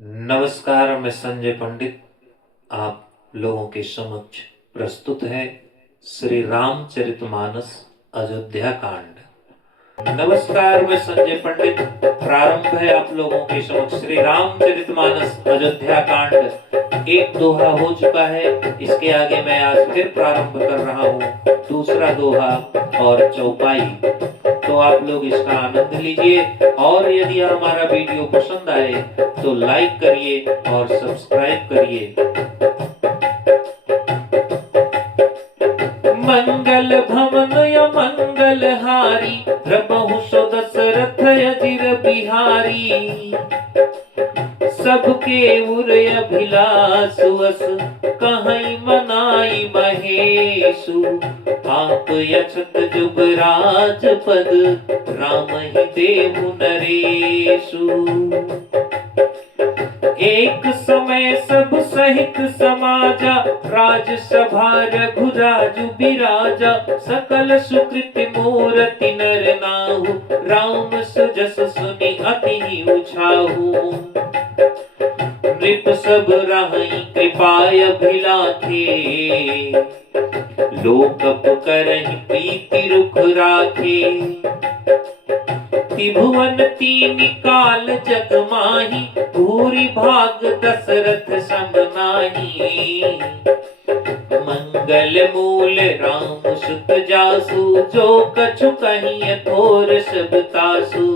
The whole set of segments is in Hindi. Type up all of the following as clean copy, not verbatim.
नमस्कार, मैं संजय पंडित आप लोगों के समक्ष प्रस्तुत है श्री रामचरितमानस अयोध्या कांड। नमस्कार, मैं संजय पंडित। प्रारंभ है आप लोगों के समक्ष श्री रामचरितमानस अयोध्या कांड। एक दोहा हो चुका है, इसके आगे मैं आज फिर प्रारंभ कर रहा हूँ दूसरा दोहा और चौपाई। तो आप लोग इसका आनंद लीजिए और यदि हमारा वीडियो पसंद आए तो लाइक करिए और सब्सक्राइब करिए। मंगल भवन या मंगल हारी, प्रभु सो दशरथ अजिर बिहारी। सबके उर अभिलाषु अस, कहीं मनाई महेशु। आप यक्षत जुगराज पद, राम ही देहु नरेशु। एक समय सब सहित समाजा, राजसभा रघुराजु बिराजा। सकल सुकृति मूरति नर नाहु, राम सुजस सुनि अति उछाहु। नृप सब राहि कृपाय अभिलाखे, लोकप करहि प्रीति रुख राखे। त्रिभुवन तीन काल जग माही, भूरि भाग दशरथ सम नाहि। मंगल मूल राम सुत जासु, जो कछु कहिय थोर सब तासु।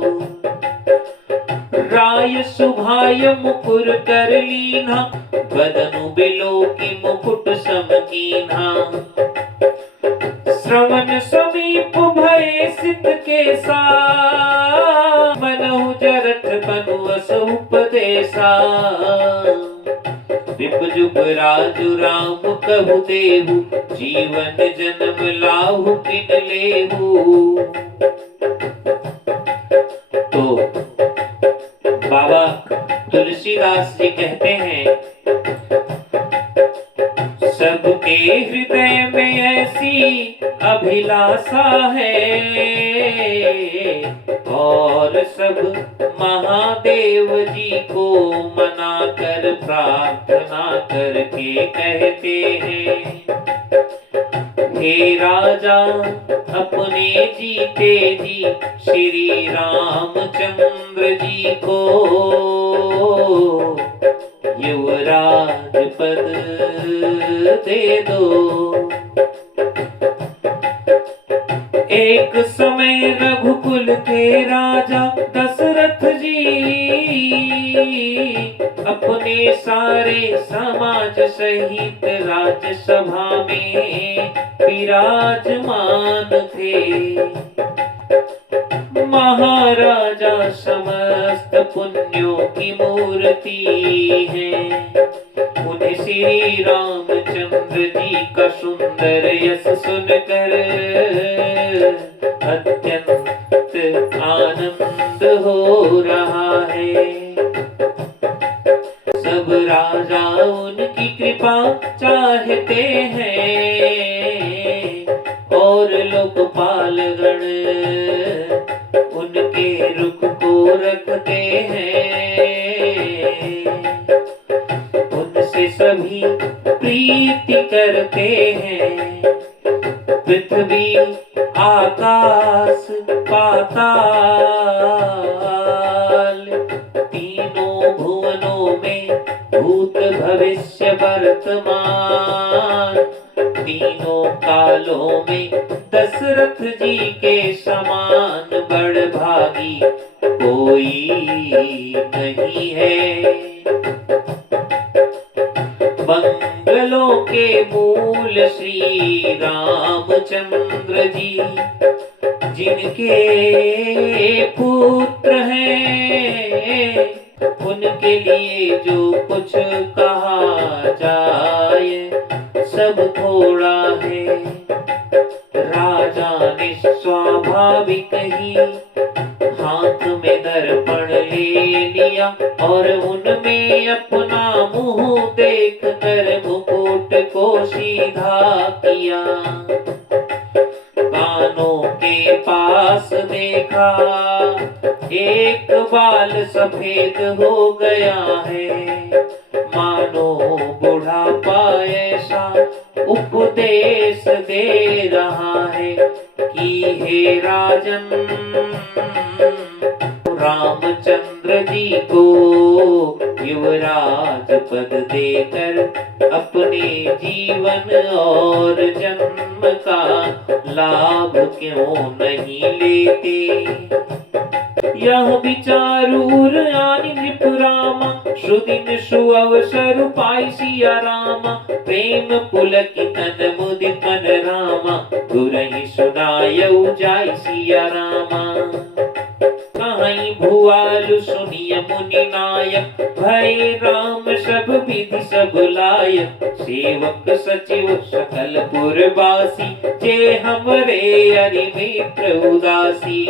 राय सुभाय मुकुर कर लीन्हा, बदनु बिलोकी मुकुट सम कीन्हा। श्रवण समीप भय सित केसा, मनहु जरठ बनु अस उपदेसा। विप जुगराजु राम कहु देहु, जीवन जन्म लाहु किन लेहु। तो बाबा तुलसीदास जी कहते हैं, सबके हृदय में ऐसी अभिलाषा है, और सब महादेव जी को मना कर प्रार्थना करके कहते हैं। हे राजा अपने जीते जी, श्री रामचंद्र जी को युवराज पद दे दो। एक समय रघुकुल के राजा दशरथ जी, अपने सारे समाज सहित राजसभा में विराजमान थे। महाराजा समस्त पुण्यों की मूर्ति है, उन्हें श्री रामचंद्र जी का सुंदर यश सुनकर अत्यंत आनंद हो रहा है। सब राजा उनकी कृपा चाहते हैं, और लोकपालगण उनके रुख को रखते हैं। उनसे सभी प्रीति करते हैं। पृथ्वी आकाश पाताल, तीनों भुवनों में भूत भविष्य वर्तमान, तीनों कालों में दशरथ जी के समान बड़भागी कोई नहीं है। मंगलों के मूल श्री रामचंद्र जी, जिनके पुत्र हैं, उनके लिए जो कुछ कहा जाए सब थोड़ा है। राजा ने स्वाभाविक ही हाथ में दर्पण ले लिया, और उनमें अपना मुंह देख कर मुकुट को सीधा किया। कानों के पास देखा, एक बाल सफेद हो गया है। संदेश दे रहा है कि हे राजन, रामचंद्र जी को युवराज पद देकर अपने जीवन और जन्म का लाभ क्यों नहीं लेते। यह विचारूर आनि नृप रामा, श्रुदिन शु अवसर पाई सिया रामा। प्रेम पुलकित तन मुदित मन रामा, गुरहि सुनायउ जाय सिया रामा। कहीं भुआलु सुनिय मुनि नायक, भय राम सब विधि सब लायक। सेवक सचिव सकल पुरवासी, जे हमरे अरि मित्र उदासी।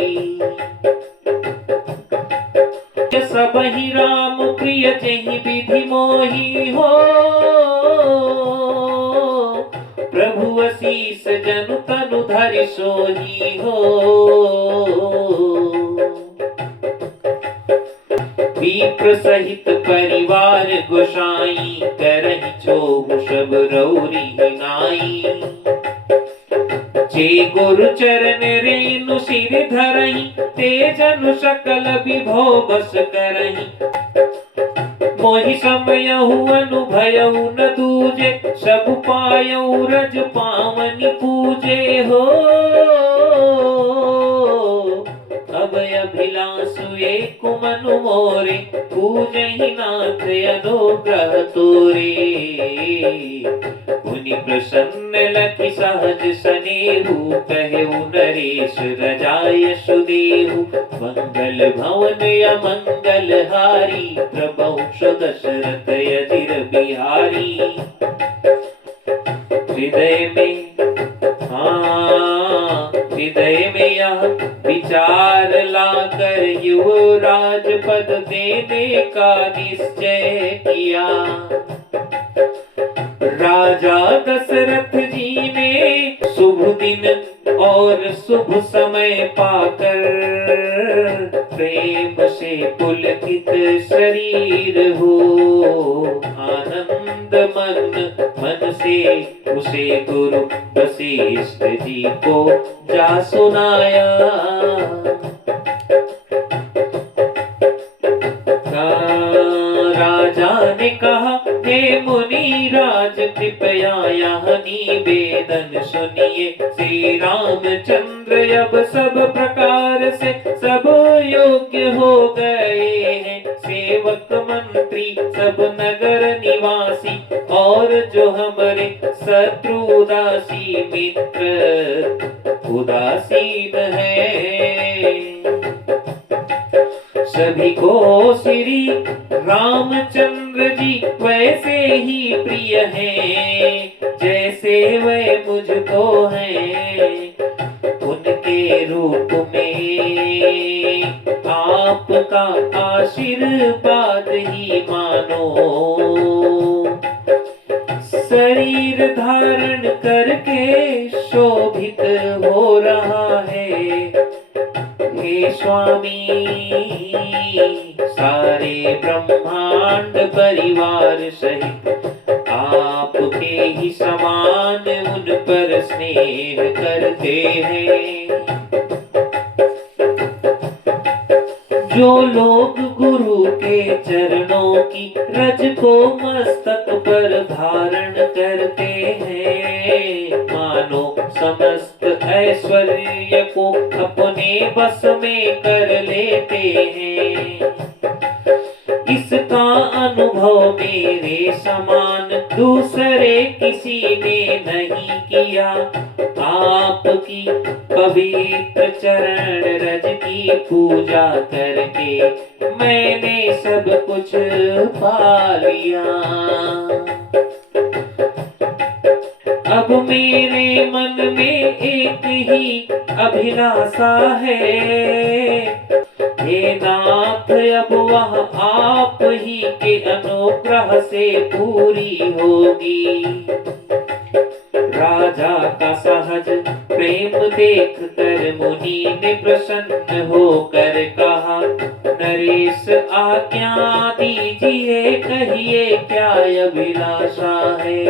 सबहि राम प्रिय जेहि विधि मोहि हो, प्रभु असीस जनु तनु धरि सोहि हो। विप्र सहित परिवार गोसाई, करहि छोहु सब रौरी नाई। जे गुरु चरण रेणु सिर धरहि, ते जनु सकल विभो बस करहि। मोहि समयहु अनुभयउ न दूजे, सब पायउ रज पावनि पूजे हो। अब अभिलाषु एक मनु मोरे, पूजहि नाथ अनुग्रह तोरे। मुनि प्रसन्न लखि सहज सनेहु, कहेउ नरेश रजाय सुदेहु। मंगल भवन अमंगल हारी, प्रभु दशरथ अजिर बिहारी। हृदय में यह विचार लाकर युवराज पद देने का निश्चय किया। राजा दशरथ जी ने शुभ दिन और शुभ समय पाकर, प्रेम से पुलकित शरीर हो। आनंद मग्न मन से उसे गुरु वशिष्ठ जी को जा सुनाया। राजा ने कहा, हे मुनि राज कृपया यह निवेदन सुनिए। श्री रामचंद्र अब सब प्रकार से सब योग्य हो गए हैं। सेवक मंत्री सब नगर निवासी, और जो हमारे शत्रु उदासी मित्र उदासीन है। सभी को श्री रामचंद्र जी वैसे ही प्रिय हैं, जैसे वे मुझको हैं। उनके रूप में आपका आशीर्वाद ही मानो। शरीर धारण करके शोभित हो रहा है। हे स्वामी, सारे ब्रह्मांड परिवार सहित आपके ही समान उन पर स्नेह करते हैं। जो लोग गुरु के चरणों की रज को मस्तक पर धारण करते हैं, मानो समस्त ऐश्वर्य को अपने बस में कर लेते हैं। इसका अनुभव मेरे समान दूसरे किसी ने नहीं किया। आपकी पवित्र चरण रज की पूजा करके मैंने सब कुछ पा लिया। अब मेरे मन में एक ही अभिलाषा है। हे नाथ, अब वह आप ही के अनुग्रह से पूरी होगी। राजा का सहज प्रेम देख कर मुनि ने प्रसन्न होकर कहा, नरेश आज्ञा दीजिए, कहिए क्या अभिलाषा है।